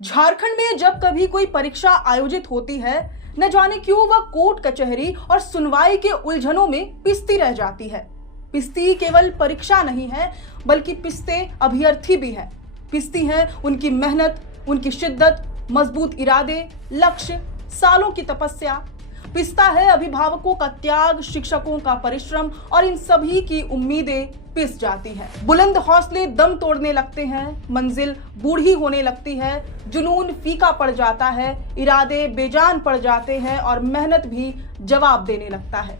झारखंड में जब कभी कोई परीक्षा आयोजित होती है, न जाने क्यों वह कोर्ट कचहरी और सुनवाई के उलझनों में पिसती रह जाती है। पिसती केवल परीक्षा नहीं है, बल्कि पिसते अभ्यर्थी भी है। पिसती है उनकी मेहनत, उनकी शिद्दत, मजबूत इरादे, लक्ष्य, सालों की तपस्या। पिसता है अभिभावकों का त्याग, शिक्षकों का परिश्रम और इन सभी की उम्मीदें पिस जाती है। बुलंद हौसले दम तोड़ने लगते हैं, मंजिल बूढ़ी होने लगती है, जुनून फीका पड़ जाता है, इरादे बेजान पड़ जाते हैं और मेहनत भी जवाब देने लगता है।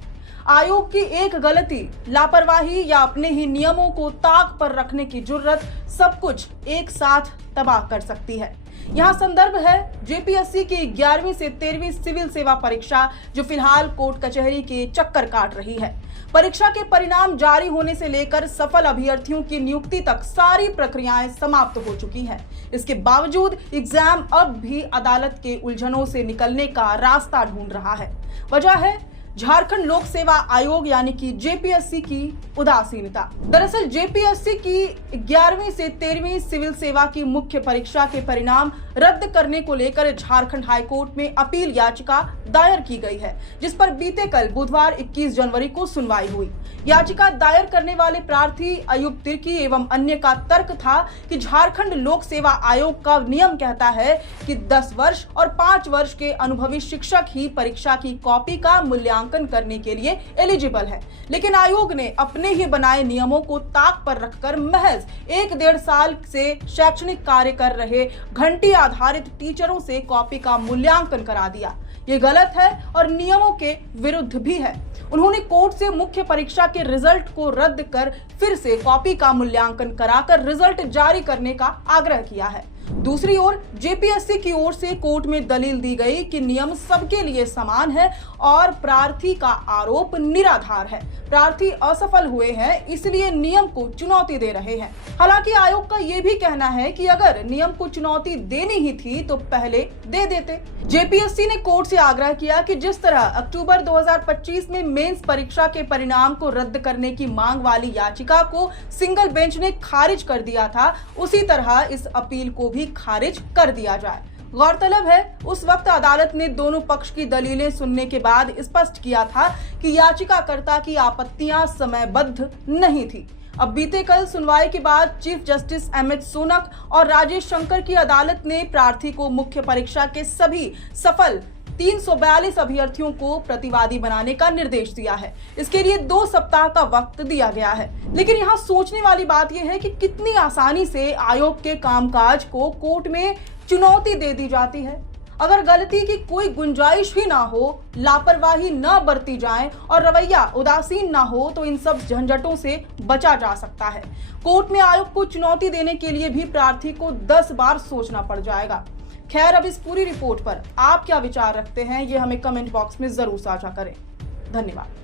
आयोग की एक गलती, लापरवाही या अपने ही नियमों को ताक पर रखने की जुर्रत सब कुछ एक साथ तबाह कर सकती है। यहाँ संदर्भ है जेपीएससी की 11वीं से 13वीं सिविल सेवा परीक्षा, जो फिलहाल कोर्ट कचहरी के चक्कर काट रही है। परीक्षा के परिणाम जारी होने से लेकर सफल अभ्यर्थियों की नियुक्ति तक सारी प्रक्रियाएं समाप्त हो चुकी हैं। इसके बावजूद एग्जाम अब भी अदालत के उलझनों से निकलने का रास्ता ढूंढ रहा है। वजह है झारखंड लोक सेवा आयोग यानी कि जेपीएससी की उदासीनता। दरअसल जेपीएससी की 11वीं से 13वीं सिविल सेवा की मुख्य परीक्षा के परिणाम रद्द करने को लेकर झारखंड हाईकोर्ट में अपील याचिका दायर की गई है, जिस पर बीते कल बुधवार 21 जनवरी को सुनवाई हुई। याचिका दायर करने वाले प्रार्थी अयूब तिर्की एवं अन्य का तर्क था कि झारखंड लोक सेवा आयोग का नियम कहता है कि 10 वर्ष और 5 वर्ष के अनुभवी शिक्षक ही परीक्षा की कॉपी का मूल्यांकन करने के लिए एलिजिबल है, लेकिन आयोग ने अपने ही बनाए नियमों को ताक पर रखकर महज 1-1.5 साल से शैक्षणिक कार्य कर रहे घंटी आधारित टीचरों से कॉपी का मूल्यांकन करा दिया। ये गलत है और नियमों के विरुद्ध भी है। उन्होंने कोर्ट से मुख्य परीक्षा के रिजल्ट को रद्द कर फिर से कॉपी का मूल्यांकन कराकर रिजल्ट जारी करने का आग्रह किया है। दूसरी ओर जेपीएससी की ओर से कोर्ट में दलील दी गई कि नियम सबके लिए समान है और प्रार्थी का आरोप निराधार है। प्रार्थी असफल हुए हैं, इसलिए नियम को चुनौती दे रहे हैं। हालांकि आयोग का यह भी कहना है कि अगर नियम को चुनौती देनी ही थी तो पहले दे देते। जेपीएससी ने कोर्ट से आग्रह किया कि जिस तरह अक्टूबर 2025 में मेंस परीक्षा के परिणाम को रद्द करने की मांग वाली याचिका को सिंगल बेंच ने खारिज कर दिया था, उसी तरह इस अपील को भी खारिज कर दिया जाए। गौरतलब है उस वक्त अदालत ने दोनों पक्ष की दलीलें सुनने के बाद स्पष्ट किया था कि याचिकाकर्ता की आपत्तियां समयबद्ध नहीं थी। अब बीते कल सुनवाई के बाद चीफ जस्टिस एमएच सोनक और राजेश शंकर की अदालत ने प्रार्थी को मुख्य परीक्षा के सभी सफल 342 अभ्यर्थियों को प्रतिवादी बनाने का निर्देश दिया है। इसके लिए 2 सप्ताह का वक्त दिया गया है। लेकिन यहाँ सोचने वाली बात यह है कि कितनी आसानी से आयोग के कामकाज को कोर्ट में चुनौती दे दी जाती है। अगर गलती की कोई गुंजाइश ही ना हो, लापरवाही न बरती जाए और रवैया उदासीन ना हो, तो इन सब झंझटों से बचा जा सकता है। कोर्ट में आयोग को चुनौती देने के लिए भी प्रार्थी को 10 बार सोचना पड़ जाएगा। खैर, अब इस पूरी रिपोर्ट पर आप क्या विचार रखते हैं, ये हमें कमेंट बॉक्स में जरूर साझा करें। धन्यवाद।